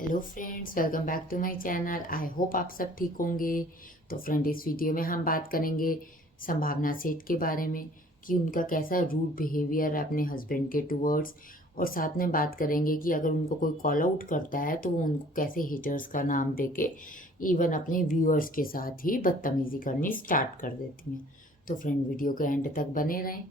Hello friends, welcome back to my channel. I hope आप सब ठीक होंगे। तो फ्रेंड, इस वीडियो में हम बात करेंगे संभावना सेठ के बारे में कि उनका कैसा रूड बिहेवियर है अपने हस्बैंड के टूवर्ड्स। और साथ में बात करेंगे कि अगर उनको कोई कॉल आउट करता है तो वो उनको कैसे हिटर्स का नाम देके इवन अपने व्यूअर्स के साथ ही बदतमीज़ी करनी स्टार्ट कर देती हैं। तो फ्रेंड, वीडियो के एंड तक बने रहें।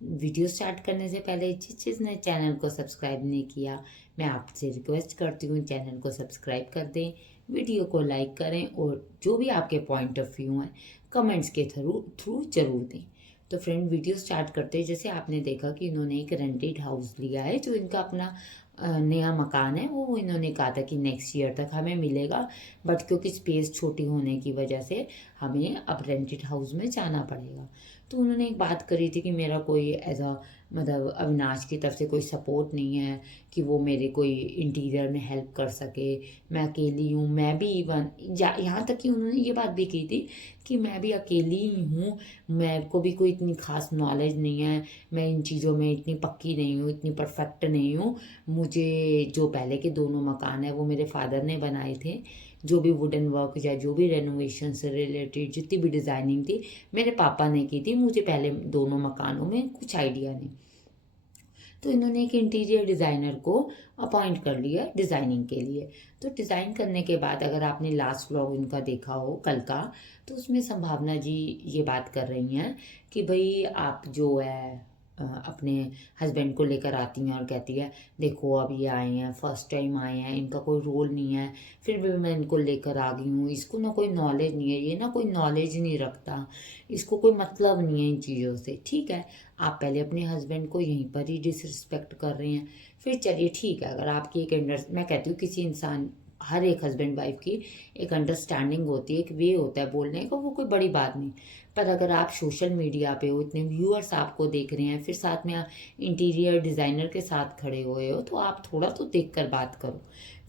वीडियो स्टार्ट करने से पहले जिसने चैनल को सब्सक्राइब नहीं किया, मैं आपसे रिक्वेस्ट करती हूँ चैनल को सब्सक्राइब कर दें, वीडियो को लाइक करें और जो भी आपके पॉइंट ऑफ व्यू हैं कमेंट्स के थ्रू थ्रू जरूर दें। तो फ्रेंड, वीडियो स्टार्ट करते हैं। जैसे आपने देखा कि इन्होंने एक रेंटेड हाउस लिया है, जो इनका अपना नया मकान है। वो इन्होंने कहा था कि नेक्स्ट ईयर तक हमें मिलेगा, बट क्योंकि स्पेस छोटी होने की वजह से हमें अब रेंटेड हाउस में जाना पड़ेगा। तो उन्होंने एक बात करी थी कि मेरा कोई एज अ मतलब अविनाश की तरफ से कोई सपोर्ट नहीं है कि वो मेरे कोई इंटीरियर में हेल्प कर सके। मैं अकेली हूँ, मैं भी इवन यहाँ तक कि उन्होंने ये बात भी की थी कि मैं भी अकेली ही हूँ, मेरे को भी कोई इतनी खास नॉलेज नहीं है, मैं इन चीज़ों में इतनी पक्की नहीं हूँ, इतनी परफेक्ट नहीं हूँ। मुझे जो पहले के दोनों मकान है वो मेरे फादर ने बनाए थे। जो भी वुडन वर्क या जो भी रेनोवेशन से रिलेटेड जितनी भी डिज़ाइनिंग थी मेरे पापा ने की थी। मुझे पहले दोनों मकानों में कुछ आइडिया नहीं। तो इन्होंने एक इंटीरियर डिज़ाइनर को अपॉइंट कर लिया डिज़ाइनिंग के लिए। तो डिज़ाइन करने के बाद अगर आपने लास्ट व्लॉग इनका देखा हो कल का, तो उसमें संभावना जी ये बात कर रही हैं कि भाई आप जो है अपने हस्बैंड को लेकर आती हैं और कहती है देखो अब ये आए हैं, फर्स्ट टाइम आए हैं, इनका कोई रोल नहीं है, फिर भी मैं इनको लेकर आ गई हूँ। इसको ना कोई नॉलेज नहीं है, ये ना कोई नॉलेज नहीं रखता, इसको कोई मतलब नहीं है इन चीज़ों से। ठीक है, आप पहले अपने हस्बैंड को यहीं पर ही डिसरिस्पेक्ट कर रहे हैं। फिर चलिए ठीक है, अगर आपकी एक मैं कहती हूँ किसी इंसान, हर एक हस्बैंड वाइफ की एक अंडरस्टैंडिंग होती है, एक वे होता है बोलने का, वो कोई बड़ी बात नहीं। पर अगर आप सोशल मीडिया पे हो, इतने व्यूअर्स आपको देख रहे हैं, फिर साथ में आप इंटीरियर डिज़ाइनर के साथ खड़े हुए हो, तो आप थोड़ा तो देख कर बात करो।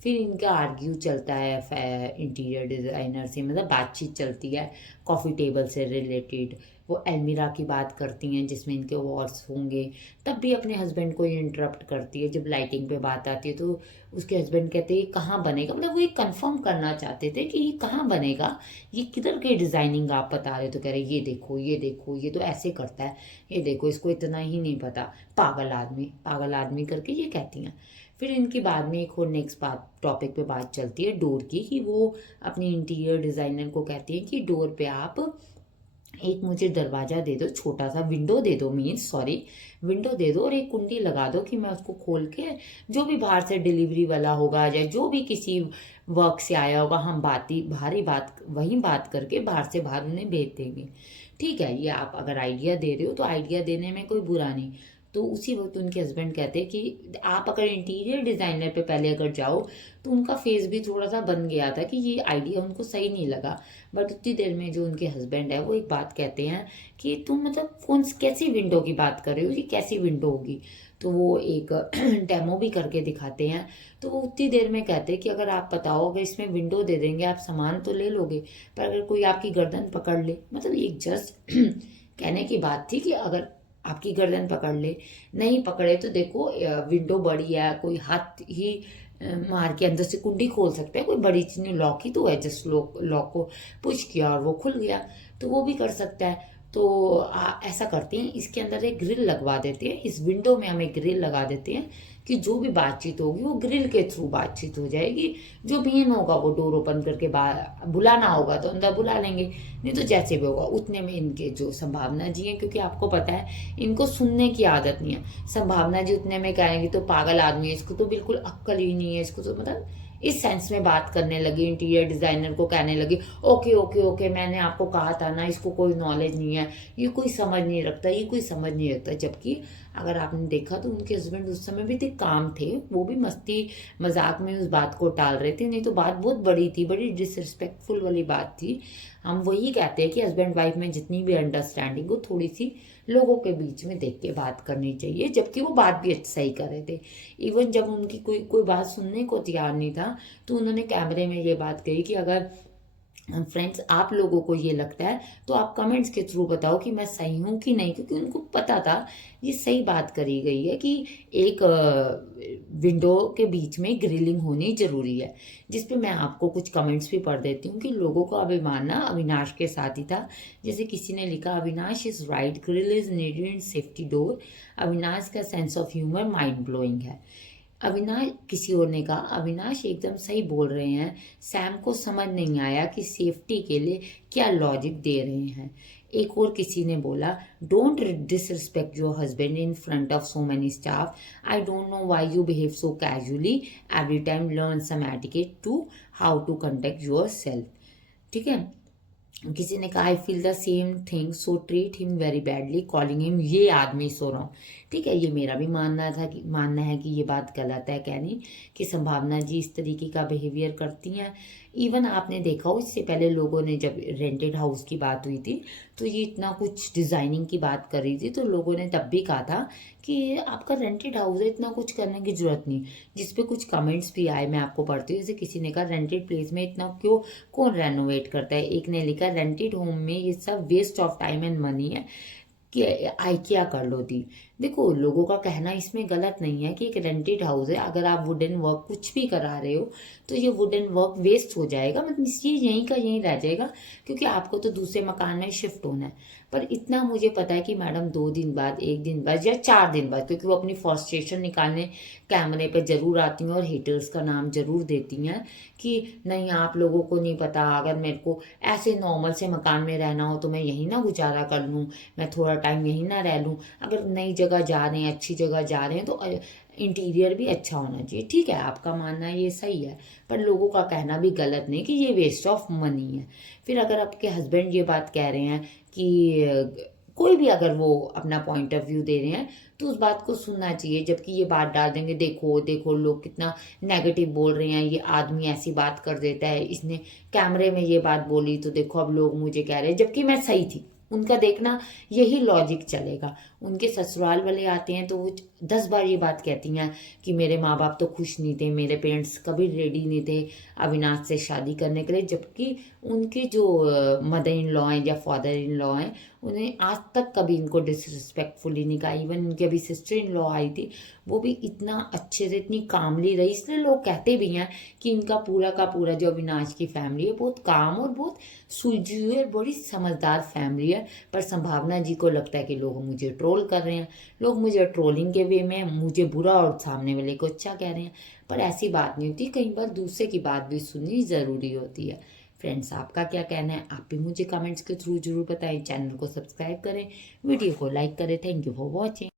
फिर इनका आर्ग्यू चलता है इंटीरियर डिज़ाइनर से, मतलब बातचीत चलती है कॉफ़ी टेबल से रिलेटेड। वो अलमीरा की बात करती हैं जिसमें इनके वॉल्स होंगे, तब भी अपने हस्बैंड को ये इंटरप्ट करती है। जब लाइटिंग पे बात आती है तो उसके हस्बैंड कहते हैं ये कहाँ बनेगा, मतलब वो ये कंफर्म करना चाहते थे कि ये कहाँ बनेगा, ये किधर की डिज़ाइनिंग आप बता रहे हो। तो कह रहे ये देखो ये देखो, ये तो ऐसे करता है, ये देखो इसको इतना ही नहीं पता, पागल आदमी करके ये कहती हैं। फिर इनकी बाद में एक और नेक्स्ट बात टॉपिक पे बात चलती है डोर की, कि वो अपनी इंटीरियर डिज़ाइनर को कहती है कि डोर पे आप एक मुझे दरवाज़ा दे दो, छोटा सा विंडो दे दो, मीन्स सॉरी, विंडो दे दो और एक कुंडी लगा दो कि मैं उसको खोल के जो भी बाहर से डिलीवरी वाला होगा या जो भी किसी वर्क से आया होगा, हम बात वही बात करके बाहर से बाहर उन्हें भेज देंगे। ठीक है, ये आप अगर आइडिया दे रहे हो तो आइडिया देने में कोई बुरा नहीं। तो उसी वक्त उनके हस्बैंड कहते हैं कि आप अगर इंटीरियर डिज़ाइनर पे पहले अगर जाओ, तो उनका फेस भी थोड़ा सा बन गया था कि ये आइडिया उनको सही नहीं लगा। बट उतनी देर में जो उनके हस्बैंड है वो एक बात कहते हैं कि तुम मतलब कौन कैसी विंडो की बात कर रहे हो, ये कैसी विंडो होगी। तो वो एक डेमो भी करके दिखाते हैं। तो वो उतनी देर में कहते हैं कि अगर आप बताओ, अगर इसमें विंडो दे देंगे आप सामान तो ले लोगे, पर अगर कोई आपकी गर्दन पकड़ ले, मतलब एक जस्ट कहने की बात थी कि अगर आपकी गर्दन पकड़ ले, नहीं पकड़े तो देखो विंडो बड़ी है, कोई हाथ ही मार के अंदर से कुंडी खोल सकते हैं, कोई बड़ी चीज नहीं, लॉक ही तो है, जस्ट लॉक को पुश किया और वो खुल गया, तो वो भी कर सकता है। तो ऐसा करते हैं, इसके अंदर एक ग्रिल लगवा देते हैं, इस विंडो में हम एक ग्रिल लगा देते हैं कि जो भी बातचीत होगी वो ग्रिल के थ्रू बातचीत हो जाएगी। जो मेन होगा वो डोर ओपन करके बुलाना होगा तो अंदर बुला लेंगे, नहीं तो जैसे भी होगा उतने में इनके जो संभावना जी हैं, क्योंकि आपको पता है इनको सुनने की आदत नहीं है। संभावना जी उतने में कहेंगी तो पागल आदमी है, इसको तो बिल्कुल अक्ल ही नहीं है, इसको तो मतलब इस सेंस में बात करने लगी, इंटीरियर डिजाइनर को कहने लगी ओके ओके ओके, मैंने आपको कहा था ना, इसको कोई नॉलेज नहीं है, ये कोई समझ नहीं रखता, ये कोई समझ नहीं रखता। जबकि अगर आपने देखा तो उनके हस्बैंड उस समय भी थे, काम थे, वो भी मस्ती मजाक में उस बात को टाल रहे थे, नहीं तो बात बहुत बड़ी थी, बड़ी डिसरिस्पेक्टफुल वाली बात थी। हम वही कहते हैं कि हस्बैंड वाइफ में जितनी भी अंडरस्टैंडिंग हो, थोड़ी सी लोगों के बीच में देख के बात करनी चाहिए। जबकि वो बात भी सही कर रहे थे। इवन जब उनकी कोई कोई बात सुनने को तैयार नहीं था, तो उन्होंने कैमरे में ये बात कही कि अगर फ्रेंड्स आप लोगों को ये लगता है तो आप कमेंट्स के थ्रू बताओ कि मैं सही हूँ कि नहीं, क्योंकि उनको पता था ये सही बात करी गई है कि एक विंडो के बीच में ग्रिलिंग होनी जरूरी है। जिस पे मैं आपको कुछ कमेंट्स भी पढ़ देती हूँ कि लोगों का अभिमान ना अविनाश के साथ ही था। जैसे किसी ने लिखा, Avinash is right, grill is needed in safety door. Avinash का sense of humour mind blowing है। अविनाश, किसी और ने कहा, अविनाश एकदम सही बोल रहे हैं, सैम को समझ नहीं आया कि सेफ्टी के लिए क्या लॉजिक दे रहे हैं। एक और किसी ने बोला, don't disrespect your husband in front of so many staff. I don't know why you behave so casually, every time learn some etiquette to how to conduct yourself. ठीक है। किसी ने कहा, I feel the same thing, so treat him very badly, calling him ये आदमी सो रहा हूँ। ठीक है, ये मेरा भी मानना है कि ये बात गलत है कहनी कि संभावना जी इस तरीके का बिहेवियर करती हैं। इवन आपने देखा हो, इससे पहले लोगों ने जब रेंटेड हाउस की बात हुई थी तो ये इतना कुछ डिजाइनिंग की बात कर रही थी, तो लोगों ने तब भी कहा था कि आपका रेंटेड हाउस है, इतना कुछ करने की जरूरत नहीं। जिसपे कुछ कमेंट्स भी आए, मैं आपको पढ़ती हूँ। जैसे किसी ने कहा, रेंटेड प्लेस में इतना क्यों कौन रेनोवेट करता है। एक ने लिखा, रेंटेड होम में ये सब waste of time and money है कि आइकिया कर लो दी। देखो, लोगों का कहना इसमें गलत नहीं है कि एक रेंटेड हाउस है, अगर आप वुडन वर्क कुछ भी करा रहे हो तो ये वुडन वर्क वेस्ट हो जाएगा, मतलब ये यहीं का यहीं रह जाएगा, क्योंकि आपको तो दूसरे मकान में शिफ्ट होना है। पर इतना मुझे पता है कि मैडम 2 दिन बाद, 1 दिन बाद या 4 दिन बाद, क्योंकि वो अपनी फ्रस्ट्रेशन निकालने कैमरे पे जरूर आती हैं और हेटर्स का नाम जरूर देती हैं कि नहीं आप लोगों को नहीं पता, अगर मेरे को ऐसे नॉर्मल से मकान में रहना हो तो मैं यहीं ना गुजारा कर लूँ, मैं थोड़ा टाइम यहीं ना रह लूँ। अगर नई जगह जा रहे हैं, अच्छी जगह जा रहे हैं तो इंटीरियर भी अच्छा होना चाहिए। ठीक है, आपका मानना ये सही है, पर लोगों का कहना भी गलत नहीं कि ये वेस्ट ऑफ मनी है। फिर अगर आपके हस्बैंड ये बात कह रहे हैं कि कोई भी अगर वो अपना पॉइंट ऑफ व्यू दे रहे हैं तो उस बात को सुनना चाहिए। जबकि ये बात डाल देंगे, देखो देखो लोग कितना नेगेटिव बोल रहे हैं, ये आदमी ऐसी बात कर देता है, इसने कैमरे में ये बात बोली तो देखो अब लोग मुझे कह रहे हैं, जबकि मैं सही थी। उनका देखना यही लॉजिक चलेगा। उनके ससुराल वाले आते हैं तो वो 10 बार ये बात कहती हैं कि मेरे माँ बाप तो खुश नहीं थे, मेरे पेरेंट्स कभी रेडी नहीं थे अविनाश से शादी करने के लिए। जबकि उनके जो मदर इन लॉ हैं या फादर इन लॉ हैं, उन्हें आज तक कभी इनको डिसरिस्पेक्टफुली नहीं कहा। इवन उनकी अभी सिस्टर इन लॉ आई थी, वो भी इतना अच्छे से, इतनी कामली रही। इसलिए लोग कहते भी हैं कि इनका पूरा का पूरा जो अविनाश की फैमिली है बहुत काम और बहुत सुलझी हुई और बड़ी समझदार फैमिली है। पर संभावना जी को लगता है कि लोग मुझे ट्रोल कर रहे हैं, लोग मुझे ट्रोलिंग के वे में मुझे बुरा और सामने वाले को अच्छा कह रहे हैं। पर ऐसी बात नहीं होती, कई बार दूसरे की बात भी सुननी ज़रूरी होती है। फ्रेंड्स, आपका क्या कहना है, आप भी मुझे कमेंट्स के थ्रू जरूर बताएं। चैनल को सब्सक्राइब करें, वीडियो को लाइक करें। Thank you for watching.